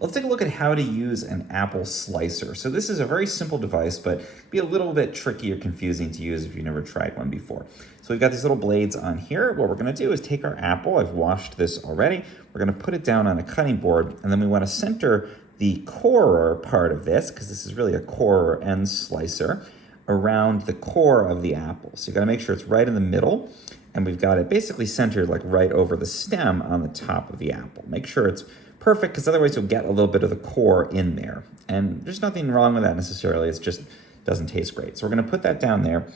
Let's take a look at how to use an apple slicer. So this is a very simple device, but be a little bit tricky or confusing to use if you've never tried one before. So we've got these little blades on here. What we're gonna do is take our apple, I've washed this already, we're gonna put it down on a cutting board, and then we wanna center the core part of this, because this is really a core or end slicer, around the core of the apple. So you gotta make sure it's right in the middle, and we've got it basically centered like right over the stem on the top of the apple. Make sure it's perfect, because otherwise you'll get a little bit of the core in there. And there's nothing wrong with that necessarily, it's just doesn't taste great. So we're gonna put that down there,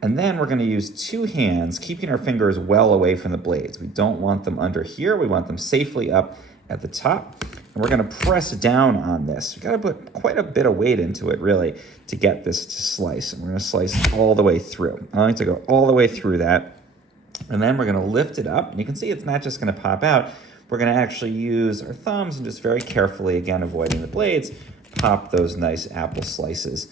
and then we're gonna use two hands, keeping our fingers well away from the blades. We don't want them under here, we want them safely up at the top. And we're gonna press down on this. You gotta put quite a bit of weight into it, really, to get this to slice. And we're gonna slice all the way through. I like to go all the way through that. And then we're gonna lift it up. And you can see it's not just gonna pop out. We're gonna actually use our thumbs and just very carefully, again, avoiding the blades, pop those nice apple slices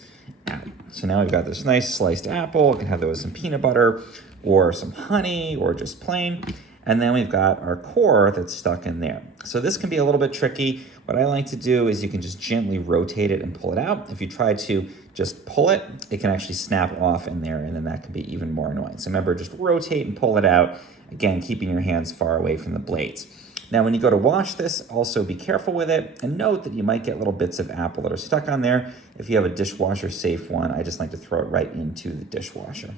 out. So now we've got this nice sliced apple. We can have that with some peanut butter or some honey or just plain. And then we've got our core that's stuck in there. So this can be a little bit tricky. What I like to do is you can just gently rotate it and pull it out. If you try to just pull it, it can actually snap off in there, and then that can be even more annoying. So remember, just rotate and pull it out. Again, keeping your hands far away from the blades. Now, when you go to wash this, also be careful with it, and note that you might get little bits of apple that are stuck on there. If you have a dishwasher safe one, I just like to throw it right into the dishwasher.